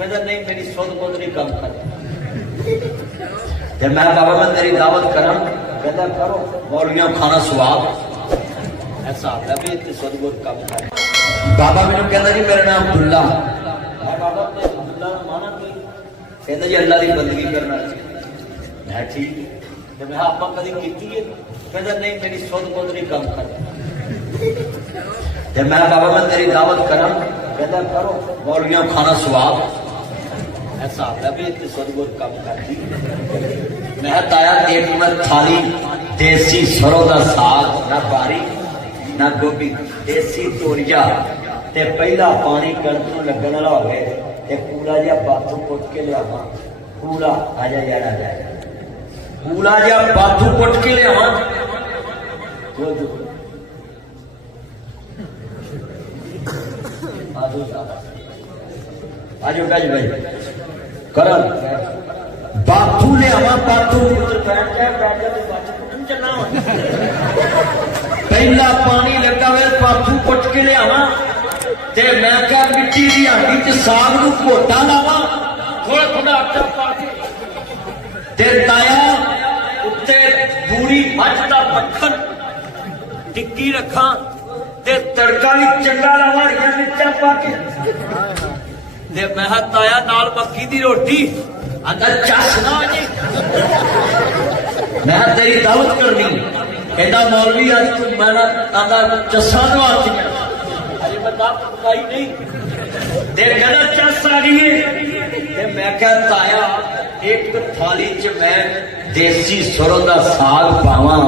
कहता नहीं मेरी सुध बुध नहीं कम कर। जब मैं बाबा मैं तेरी दावत करा, कहता करो मौलियों खाना स्वाद ऐसा आता भी इतनी सुध बुध कम कर। बाबा मैंने कहता जी मेरा नाम अब्दुल्ला। मैं बाबा ने अब्दुल्ला माना की, कहता जी अल्लाह की बंदगी करना। मैं ठीक है, जब मैं आप कभी की है, कहता नहीं मेरी सुध बुध नहीं कम कर। जब मैं बाबा मैं तेरी दावत करा, कहता करो मौलियों खाना स्वाद ऐसा आता भी इतनी सुध बुध कम कर दी। मैं ताया एक मैं थाली देसी सरों का साग, ना बारी ना गोभी, देसी तोरिया ते पहला पानी कणक नूं लगन वाला होवे ते पूरा जिहा बाथू पुट के लियावां। पूरा आ जा यार आ जा, पूरा जिहा बाथू पुट के लियावां। आजो गज भाई करन बाथू ले आवा। बाथू पहला पानी लगा हुआ बाथू पुट के ले आवा ते मैं क्या मिट्टी की हांडी च साग नूं घोटा लावा, थोड़ा थोड़ा आटा पा के ते ताया उत्ते पूरी मੱਝ दा मक्खन टिक्की रखा ते तड़का भी चंगा लावा मिर्चा पा के ते मैं ताया नाल मक्की दी रोटी अंदर चस ना जी। मैं तेरी दावत करनी, कहता मौलवी आज तू मेरा आंदा चसा नवाती अरे मैं दावत पकाई नहीं ते कहता चस आ गई है। मैं क्या ताया एक थाली च मैं देसी सुरों का साग पावा।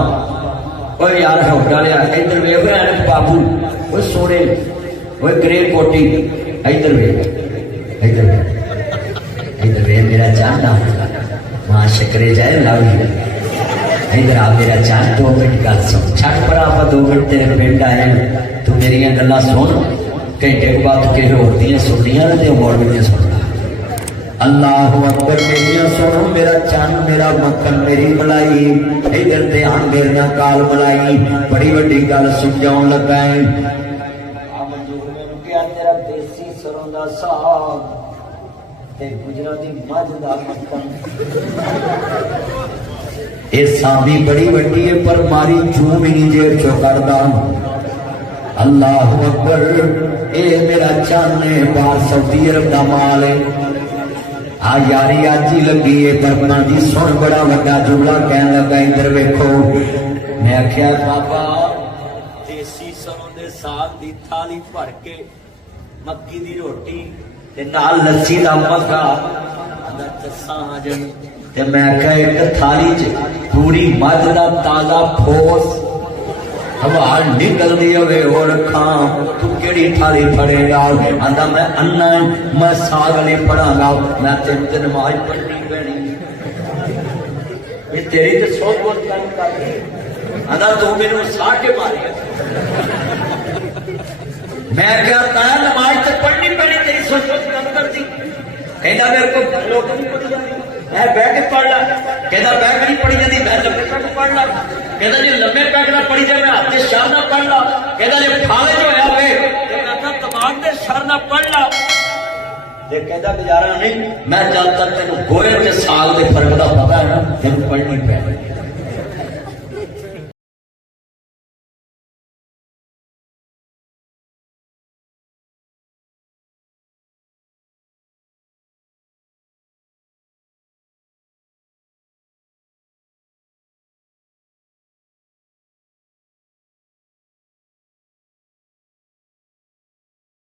ओए यार होगा लिया इधर वेख बाबू, वो सोने वो ग्रे कोटी इधर वेख इधर वेख इधर वे मेरा चांद वहां शकरे जाए लावी इधर आ मेरा चांद। 2 मिनट गल सुन छट पर आप 2 मिनट तेरे पिंड आए तू मेरी गल्लां सुन। घंटे के बाद किसी होर दियां सुननियां ते मौलवी सुनना। अल्लाह अकबर मेरिया सुनो मेरा चांद मेरा मक्खन मेरी मलाई इधर ध्यान मेरिया काल मलाई बड़ी वड्डी गल समझाउण लगा है। तेरा देसी सरों दा साग गुजराती मੱਝ दा मक्खन ये सांभी बड़ी वड्डी है पर मारी चूम ही नहीं जेब चो करदा। अल्लाह अकबर ए मेरा चाने बाहर सऊदी अरब दा माल है। आ यारी आज ही लगी है पर जी सुन बड़ा वड्डा जुमला कह लगा इधर वेखो। मैं आख्या बाबा देसी सरों दे साग दी थाली भर के मक्की दी रोटी ते नाल लस्सी दा मग्गा अंदर चसा आ जाए ते मैं आख्या एक थाली च पूरी मੱਝ दा ताजा ठोस हवा निकलदी होवे और खां तू केड़ी थाली फड़ेगा। आंदा मैं अन्ना मैं साग नहीं फड़ांगा, मैं तेरे नमाज पढ़नी पैनी ये तेरी तो सोच बहुत कम कर। आंदा तू मेनू साह के मारे। मैं क्या ताया नमाज तो पढ़नी पैनी तेरी सोच बहुत कम कर दी। कहता मेरे को लोग नहीं पढ़ी जाती मैं बह के पढ़ ला। कहता बह के नहीं पढ़ी जाती मैं लम्बे पैक पढ़ ला। कहता जी लम्बे पैक ना पढ़ी जाए मैं हाथ के शार ना पढ़ ला। कहता जी फाले जो होया वे दिमाग के शार ना पढ़ ला। कहता गुजारा नहीं मैं जब तक तेन गोए के साल के फर्क का पता है ना तेन पढ़नी पैनी।